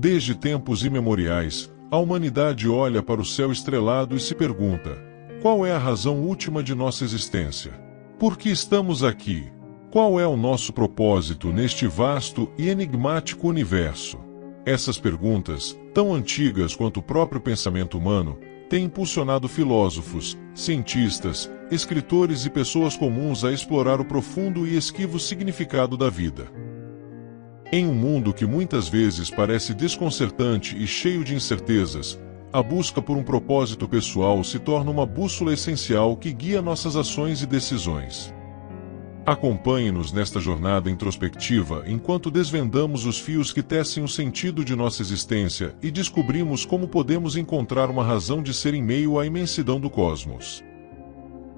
Desde tempos imemoriais, a humanidade olha para o céu estrelado e se pergunta: qual é a razão última de nossa existência? Por que estamos aqui? Qual é o nosso propósito neste vasto e enigmático universo? Essas perguntas, tão antigas quanto o próprio pensamento humano, têm impulsionado filósofos, cientistas, escritores e pessoas comuns a explorar o profundo e esquivo significado da vida. Em um mundo que muitas vezes parece desconcertante e cheio de incertezas, a busca por um propósito pessoal se torna uma bússola essencial que guia nossas ações e decisões. Acompanhe-nos nesta jornada introspectiva enquanto desvendamos os fios que tecem o sentido de nossa existência e descobrimos como podemos encontrar uma razão de ser em meio à imensidão do cosmos.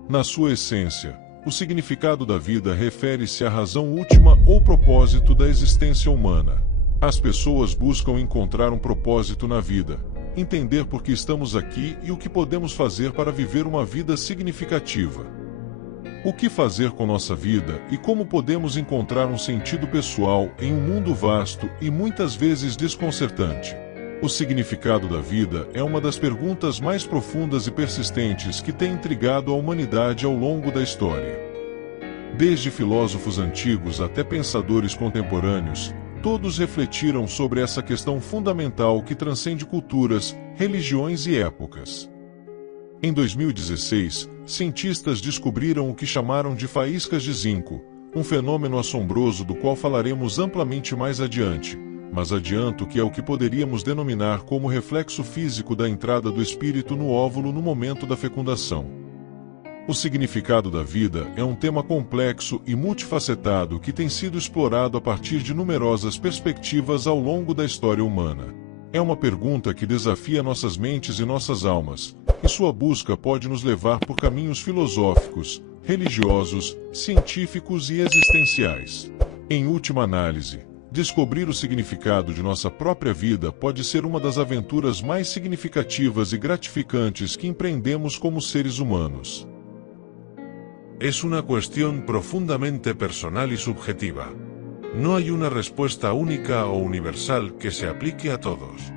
Na sua essência, o significado da vida refere-se à razão última ou propósito da existência humana. As pessoas buscam encontrar um propósito na vida, entender por que estamos aqui e o que podemos fazer para viver uma vida significativa. O que fazer com nossa vida e como podemos encontrar um sentido pessoal em um mundo vasto e muitas vezes desconcertante? O significado da vida é uma das perguntas mais profundas e persistentes que tem intrigado a humanidade ao longo da história. Desde filósofos antigos até pensadores contemporâneos, todos refletiram sobre essa questão fundamental que transcende culturas, religiões e épocas. Em 2016, cientistas descobriram o que chamaram de faíscas de zinco, um fenômeno assombroso do qual falaremos amplamente mais adiante, mas adianto que é o que poderíamos denominar como reflexo físico da entrada do espírito no óvulo no momento da fecundação. O significado da vida é um tema complexo e multifacetado que tem sido explorado a partir de numerosas perspectivas ao longo da história humana. É uma pergunta que desafia nossas mentes e nossas almas, e sua busca pode nos levar por caminhos filosóficos, religiosos, científicos e existenciais. Em última análise, descobrir o significado de nossa própria vida pode ser uma das aventuras mais significativas e gratificantes que empreendemos como seres humanos. Es una cuestión profundamente personal y subjetiva. No hay una respuesta única o universal que se aplique a todos.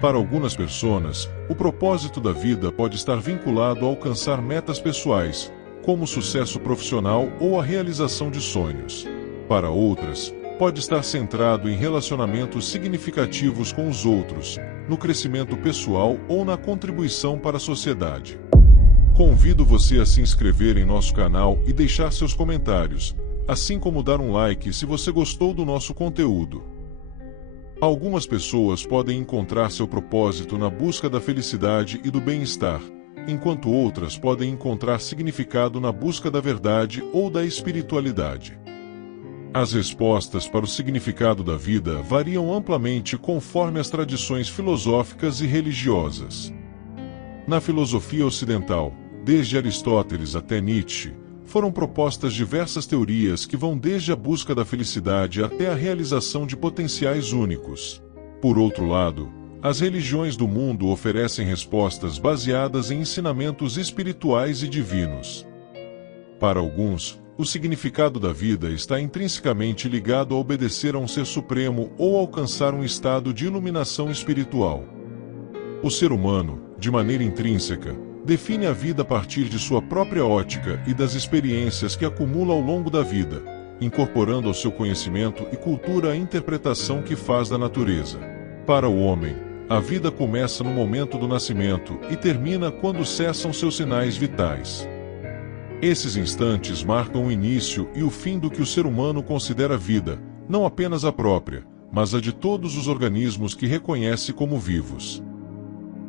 Para algumas pessoas, o propósito da vida pode estar vinculado a alcançar metas pessoais, como o sucesso profissional ou a realização de sonhos. Para outras, pode estar centrado em relacionamentos significativos com os outros, no crescimento pessoal ou na contribuição para a sociedade. Convido você a se inscrever em nosso canal e deixar seus comentários, assim como dar um like se você gostou do nosso conteúdo. Algumas pessoas podem encontrar seu propósito na busca da felicidade e do bem-estar, enquanto outras podem encontrar significado na busca da verdade ou da espiritualidade. As respostas para o significado da vida variam amplamente conforme as tradições filosóficas e religiosas. Na filosofia ocidental, desde Aristóteles até Nietzsche, foram propostas diversas teorias que vão desde a busca da felicidade até a realização de potenciais únicos. Por outro lado, as religiões do mundo oferecem respostas baseadas em ensinamentos espirituais e divinos. Para alguns, o significado da vida está intrinsecamente ligado a obedecer a um ser supremo ou alcançar um estado de iluminação espiritual. O ser humano, de maneira intrínseca, define a vida a partir de sua própria ótica e das experiências que acumula ao longo da vida, incorporando ao seu conhecimento e cultura a interpretação que faz da natureza. Para o homem, a vida começa no momento do nascimento e termina quando cessam seus sinais vitais. Esses instantes marcam o início e o fim do que o ser humano considera vida, não apenas a própria, mas a de todos os organismos que reconhece como vivos.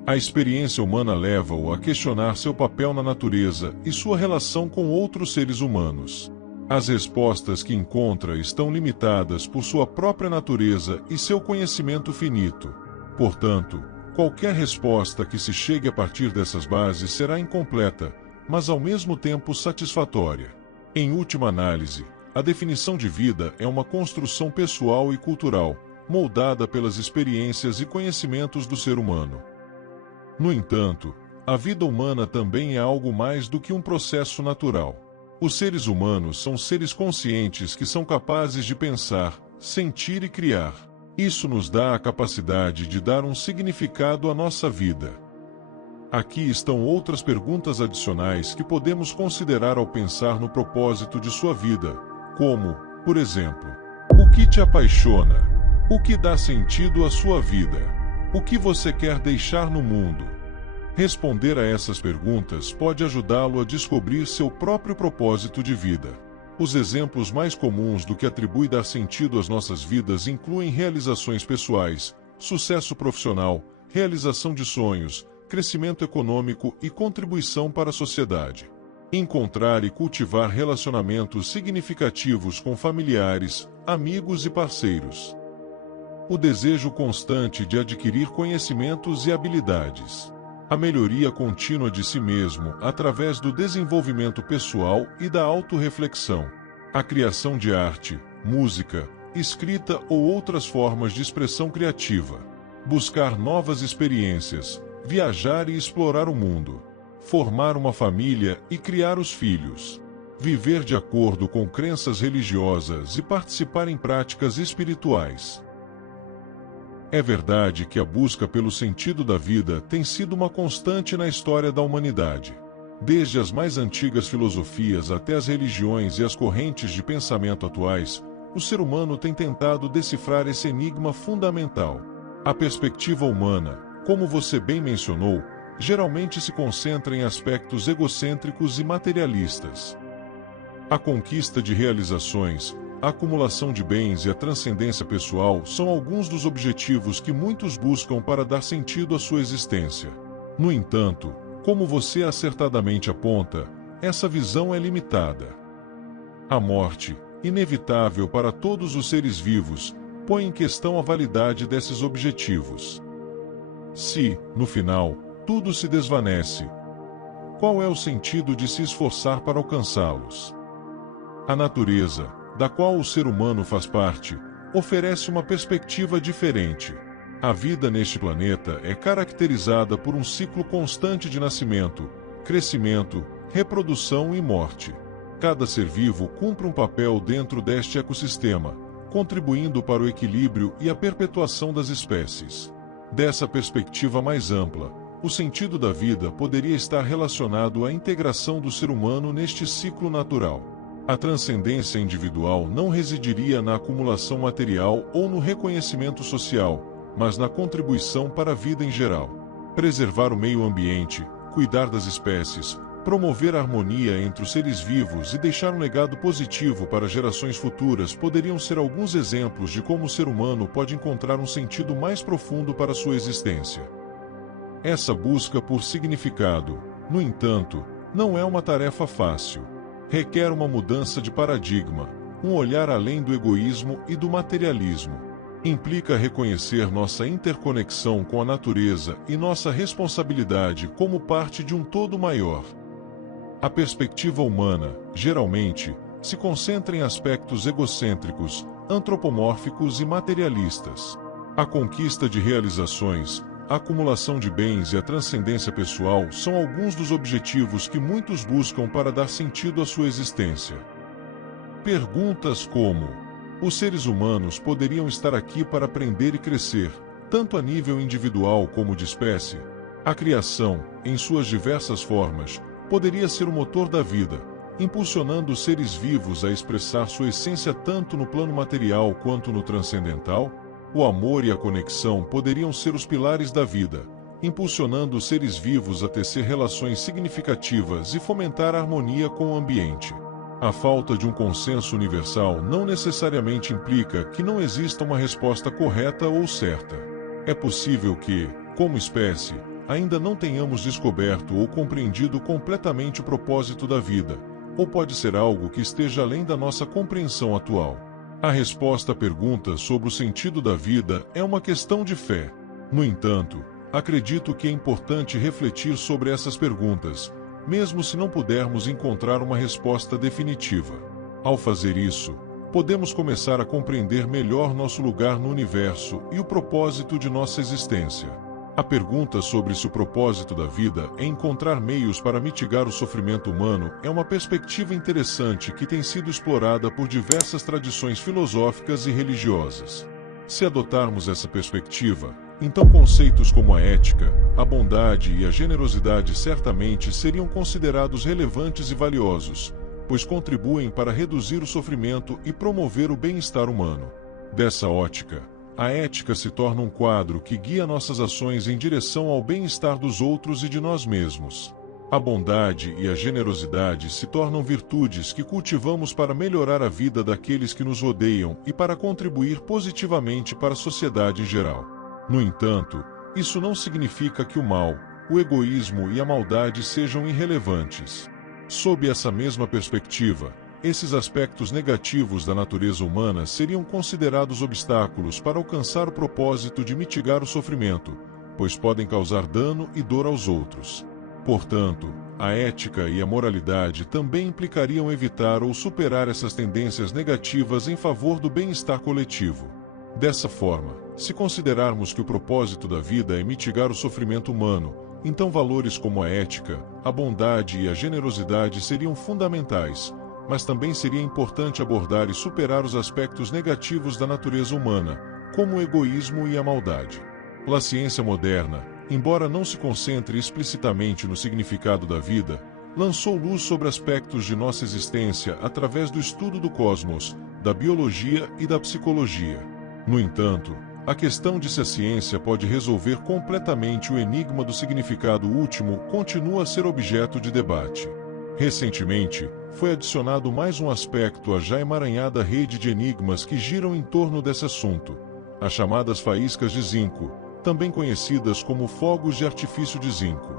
A experiência humana leva-o a questionar seu papel na natureza e sua relação com outros seres humanos. As respostas que encontra estão limitadas por sua própria natureza e seu conhecimento finito. Portanto, qualquer resposta que se chegue a partir dessas bases será incompleta, mas ao mesmo tempo satisfatória. Em última análise, a definição de vida é uma construção pessoal e cultural, moldada pelas experiências e conhecimentos do ser humano. No entanto, a vida humana também é algo mais do que um processo natural. Os seres humanos são seres conscientes que são capazes de pensar, sentir e criar. Isso nos dá a capacidade de dar um significado à nossa vida. Aqui estão outras perguntas adicionais que podemos considerar ao pensar no propósito de sua vida, como, por exemplo, o que te apaixona? O que dá sentido à sua vida? O que você quer deixar no mundo? Responder a essas perguntas pode ajudá-lo a descobrir seu próprio propósito de vida. Os exemplos mais comuns do que atribui dar sentido às nossas vidas incluem realizações pessoais, sucesso profissional, realização de sonhos, crescimento econômico e contribuição para a sociedade. Encontrar e cultivar relacionamentos significativos com familiares, amigos e parceiros. O desejo constante de adquirir conhecimentos e habilidades. A melhoria contínua de si mesmo através do desenvolvimento pessoal e da autorreflexão. A criação de arte, música, escrita ou outras formas de expressão criativa. Buscar novas experiências, viajar e explorar o mundo. Formar uma família e criar os filhos. Viver de acordo com crenças religiosas e participar em práticas espirituais. É verdade que a busca pelo sentido da vida tem sido uma constante na história da humanidade. Desde as mais antigas filosofias até as religiões e as correntes de pensamento atuais, o ser humano tem tentado decifrar esse enigma fundamental. A perspectiva humana, como você bem mencionou, geralmente se concentra em aspectos egocêntricos e materialistas. A conquista de realizações, a acumulação de bens e a transcendência pessoal são alguns dos objetivos que muitos buscam para dar sentido à sua existência. No entanto, como você acertadamente aponta, essa visão é limitada. A morte, inevitável para todos os seres vivos, põe em questão a validade desses objetivos. Se, no final, tudo se desvanece, qual é o sentido de se esforçar para alcançá-los? A natureza, da qual o ser humano faz parte, oferece uma perspectiva diferente. A vida neste planeta é caracterizada por um ciclo constante de nascimento, crescimento, reprodução e morte. Cada ser vivo cumpre um papel dentro deste ecossistema, contribuindo para o equilíbrio e a perpetuação das espécies. Dessa perspectiva mais ampla, o sentido da vida poderia estar relacionado à integração do ser humano neste ciclo natural. A transcendência individual não residiria na acumulação material ou no reconhecimento social, mas na contribuição para a vida em geral. Preservar o meio ambiente, cuidar das espécies, promover a harmonia entre os seres vivos e deixar um legado positivo para gerações futuras poderiam ser alguns exemplos de como o ser humano pode encontrar um sentido mais profundo para sua existência. Essa busca por significado, no entanto, não é uma tarefa fácil. Requer uma mudança de paradigma, um olhar além do egoísmo e do materialismo. Implica reconhecer nossa interconexão com a natureza e nossa responsabilidade como parte de um todo maior. A perspectiva humana, geralmente, se concentra em aspectos egocêntricos, antropomórficos e materialistas. A conquista de realizações, a acumulação de bens e a transcendência pessoal são alguns dos objetivos que muitos buscam para dar sentido à sua existência. Perguntas como: os seres humanos poderiam estar aqui para aprender e crescer, tanto a nível individual como de espécie? A criação, em suas diversas formas, poderia ser o motor da vida, impulsionando os seres vivos a expressar sua essência tanto no plano material quanto no transcendental? O amor e a conexão poderiam ser os pilares da vida, impulsionando os seres vivos a tecer relações significativas e fomentar a harmonia com o ambiente. A falta de um consenso universal não necessariamente implica que não exista uma resposta correta ou certa. É possível que, como espécie, ainda não tenhamos descoberto ou compreendido completamente o propósito da vida, ou pode ser algo que esteja além da nossa compreensão atual. A resposta à pergunta sobre o sentido da vida é uma questão de fé. No entanto, acredito que é importante refletir sobre essas perguntas, mesmo se não pudermos encontrar uma resposta definitiva. Ao fazer isso, podemos começar a compreender melhor nosso lugar no universo e o propósito de nossa existência. A pergunta sobre se o propósito da vida é encontrar meios para mitigar o sofrimento humano é uma perspectiva interessante que tem sido explorada por diversas tradições filosóficas e religiosas. Se adotarmos essa perspectiva, então conceitos como a ética, a bondade e a generosidade certamente seriam considerados relevantes e valiosos, pois contribuem para reduzir o sofrimento e promover o bem-estar humano. Dessa ótica, a ética se torna um quadro que guia nossas ações em direção ao bem-estar dos outros e de nós mesmos. A bondade e a generosidade se tornam virtudes que cultivamos para melhorar a vida daqueles que nos rodeiam e para contribuir positivamente para a sociedade em geral. No entanto, isso não significa que o mal, o egoísmo e a maldade sejam irrelevantes. Sob essa mesma perspectiva, esses aspectos negativos da natureza humana seriam considerados obstáculos para alcançar o propósito de mitigar o sofrimento, pois podem causar dano e dor aos outros. Portanto, a ética e a moralidade também implicariam evitar ou superar essas tendências negativas em favor do bem-estar coletivo. Dessa forma, se considerarmos que o propósito da vida é mitigar o sofrimento humano, então valores como a ética, a bondade e a generosidade seriam fundamentais, mas também seria importante abordar e superar os aspectos negativos da natureza humana, como o egoísmo e a maldade. A ciência moderna, embora não se concentre explicitamente no significado da vida, lançou luz sobre aspectos de nossa existência através do estudo do cosmos, da biologia e da psicologia. No entanto, a questão de se a ciência pode resolver completamente o enigma do significado último continua a ser objeto de debate. Recentemente, foi adicionado mais um aspecto à já emaranhada rede de enigmas que giram em torno desse assunto: as chamadas faíscas de zinco, também conhecidas como fogos de artifício de zinco.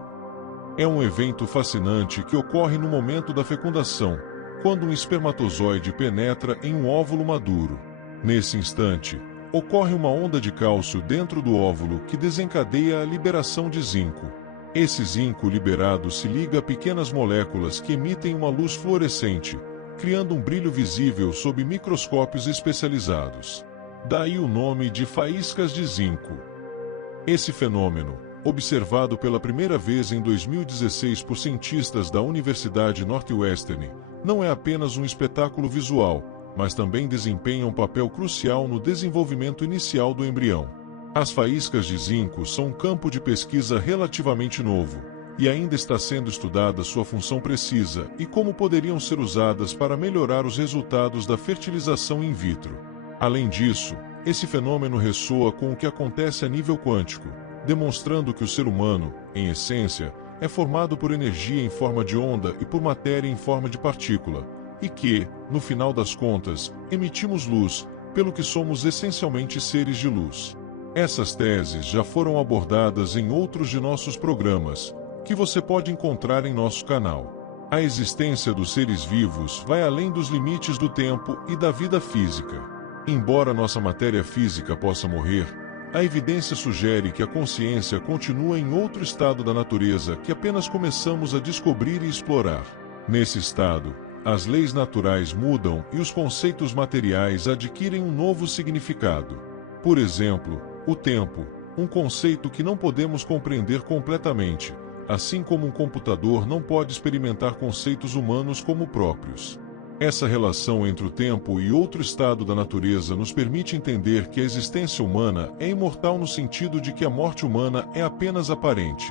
É um evento fascinante que ocorre no momento da fecundação, quando um espermatozoide penetra em um óvulo maduro. Nesse instante, ocorre uma onda de cálcio dentro do óvulo que desencadeia a liberação de zinco. Esse zinco liberado se liga a pequenas moléculas que emitem uma luz fluorescente, criando um brilho visível sob microscópios especializados. Daí o nome de faíscas de zinco. Esse fenômeno, observado pela primeira vez em 2016 por cientistas da Universidade Northwestern, não é apenas um espetáculo visual, mas também desempenha um papel crucial no desenvolvimento inicial do embrião. As faíscas de zinco são um campo de pesquisa relativamente novo, e ainda está sendo estudada sua função precisa e como poderiam ser usadas para melhorar os resultados da fertilização in vitro. Além disso, esse fenômeno ressoa com o que acontece a nível quântico, demonstrando que o ser humano, em essência, é formado por energia em forma de onda e por matéria em forma de partícula, e que, no final das contas, emitimos luz, pelo que somos essencialmente seres de luz. Essas teses já foram abordadas em outros de nossos programas, que você pode encontrar em nosso canal. A existência dos seres vivos vai além dos limites do tempo e da vida física. Embora nossa matéria física possa morrer, a evidência sugere que a consciência continua em outro estado da natureza que apenas começamos a descobrir e explorar. Nesse estado, as leis naturais mudam e os conceitos materiais adquirem um novo significado. Por exemplo, o tempo, um conceito que não podemos compreender completamente, assim como um computador não pode experimentar conceitos humanos como próprios. Essa relação entre o tempo e outro estado da natureza nos permite entender que a existência humana é imortal no sentido de que a morte humana é apenas aparente.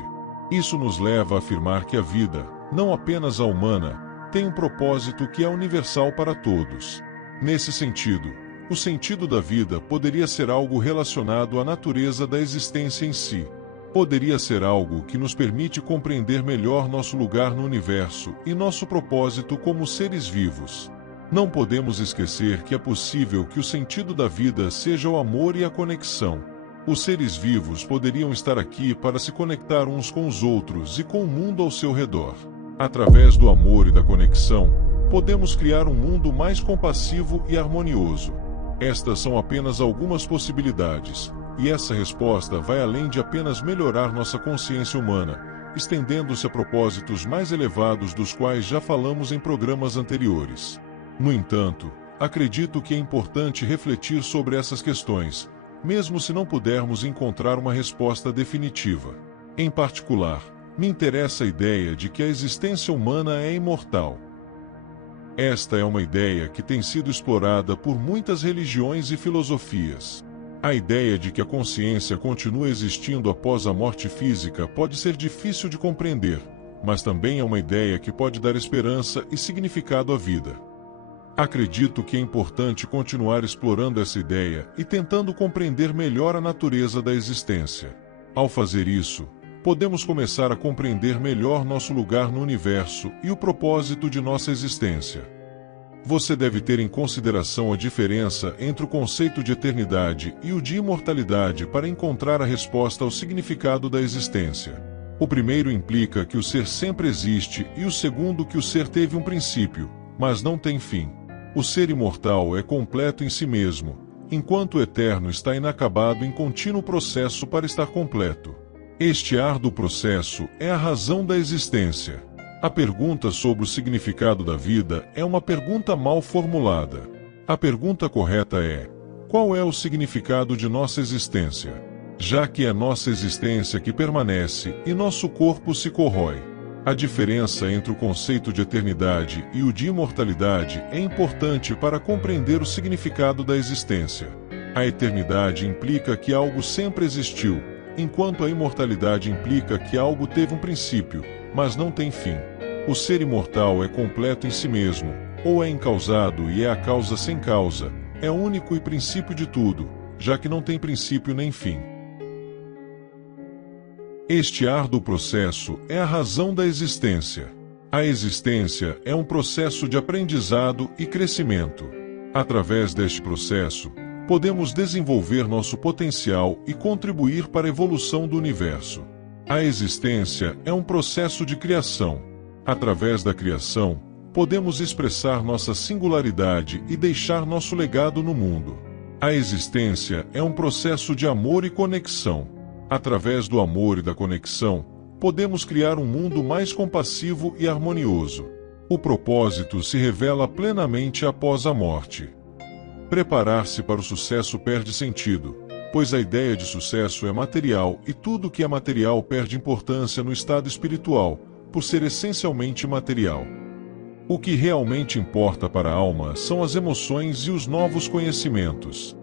Isso nos leva a afirmar que a vida, não apenas a humana, tem um propósito que é universal para todos. Nesse sentido, o sentido da vida poderia ser algo relacionado à natureza da existência em si. Poderia ser algo que nos permite compreender melhor nosso lugar no universo e nosso propósito como seres vivos. Não podemos esquecer que é possível que o sentido da vida seja o amor e a conexão. Os seres vivos poderiam estar aqui para se conectar uns com os outros e com o mundo ao seu redor. Através do amor e da conexão, podemos criar um mundo mais compassivo e harmonioso. Estas são apenas algumas possibilidades. E essa resposta vai além de apenas melhorar nossa consciência humana, estendendo-se a propósitos mais elevados dos quais já falamos em programas anteriores. No entanto, acredito que é importante refletir sobre essas questões, mesmo se não pudermos encontrar uma resposta definitiva. Em particular, me interessa a ideia de que a existência humana é imortal. Esta é uma ideia que tem sido explorada por muitas religiões e filosofias. A ideia de que a consciência continua existindo após a morte física pode ser difícil de compreender, mas também é uma ideia que pode dar esperança e significado à vida. Acredito que é importante continuar explorando essa ideia e tentando compreender melhor a natureza da existência. Ao fazer isso, podemos começar a compreender melhor nosso lugar no universo e o propósito de nossa existência. Você deve ter em consideração a diferença entre o conceito de eternidade e o de imortalidade para encontrar a resposta ao significado da existência. O primeiro implica que o ser sempre existe e o segundo que o ser teve um princípio, mas não tem fim. O ser imortal é completo em si mesmo, enquanto o eterno está inacabado em contínuo processo para estar completo. Este árduo processo é a razão da existência. A pergunta sobre o significado da vida é uma pergunta mal formulada. A pergunta correta é: qual é o significado de nossa existência? Já que é nossa existência que permanece e nosso corpo se corrói. A diferença entre o conceito de eternidade e o de imortalidade é importante para compreender o significado da existência. A eternidade implica que algo sempre existiu, enquanto a imortalidade implica que algo teve um princípio, mas não tem fim. O ser imortal é completo em si mesmo, ou é incausado e é a causa sem causa, é único e princípio de tudo, já que não tem princípio nem fim. Este árduo processo é a razão da existência. A existência é um processo de aprendizado e crescimento. Através deste processo, podemos desenvolver nosso potencial e contribuir para a evolução do universo. A existência é um processo de criação. Através da criação, podemos expressar nossa singularidade e deixar nosso legado no mundo. A existência é um processo de amor e conexão. Através do amor e da conexão, podemos criar um mundo mais compassivo e harmonioso. O propósito se revela plenamente após a morte. Preparar-se para o sucesso perde sentido, pois a ideia de sucesso é material e tudo que é material perde importância no estado espiritual, por ser essencialmente material. O que realmente importa para a alma são as emoções e os novos conhecimentos.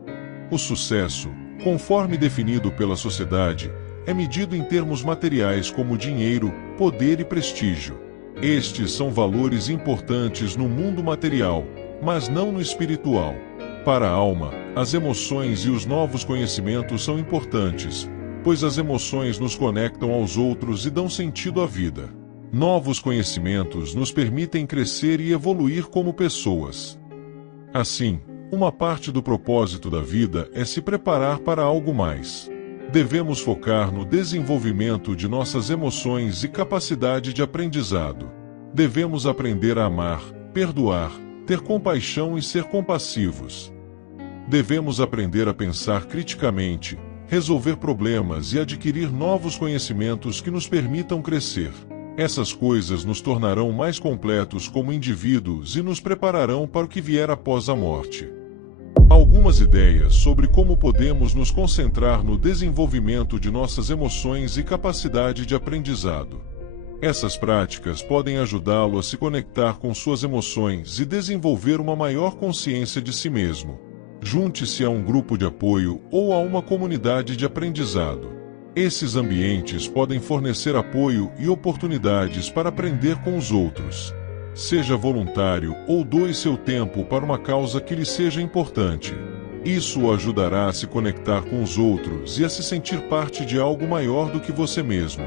O sucesso, conforme definido pela sociedade, é medido em termos materiais como dinheiro, poder e prestígio. Estes são valores importantes no mundo material, mas não no espiritual. Para a alma, as emoções e os novos conhecimentos são importantes, pois as emoções nos conectam aos outros e dão sentido à vida. Novos conhecimentos nos permitem crescer e evoluir como pessoas. Assim, uma parte do propósito da vida é se preparar para algo mais. Devemos focar no desenvolvimento de nossas emoções e capacidade de aprendizado. Devemos aprender a amar, perdoar, ter compaixão e ser compassivos. Devemos aprender a pensar criticamente, resolver problemas e adquirir novos conhecimentos que nos permitam crescer. Essas coisas nos tornarão mais completos como indivíduos e nos prepararão para o que vier após a morte. Algumas ideias sobre como podemos nos concentrar no desenvolvimento de nossas emoções e capacidade de aprendizado. Essas práticas podem ajudá-lo a se conectar com suas emoções e desenvolver uma maior consciência de si mesmo. Junte-se a um grupo de apoio ou a uma comunidade de aprendizado. Esses ambientes podem fornecer apoio e oportunidades para aprender com os outros. Seja voluntário ou doe seu tempo para uma causa que lhe seja importante. Isso o ajudará a se conectar com os outros e a se sentir parte de algo maior do que você mesmo.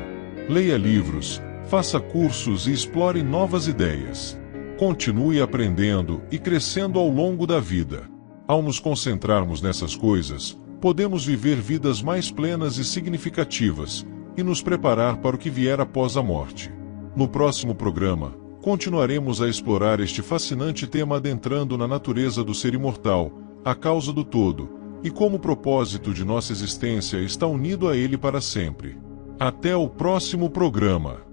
Leia livros, faça cursos e explore novas ideias. Continue aprendendo e crescendo ao longo da vida. Ao nos concentrarmos nessas coisas, podemos viver vidas mais plenas e significativas e nos preparar para o que vier após a morte. No próximo programa, continuaremos a explorar este fascinante tema adentrando na natureza do ser imortal, a causa do todo, e como o propósito de nossa existência está unido a ele para sempre. Até o próximo programa.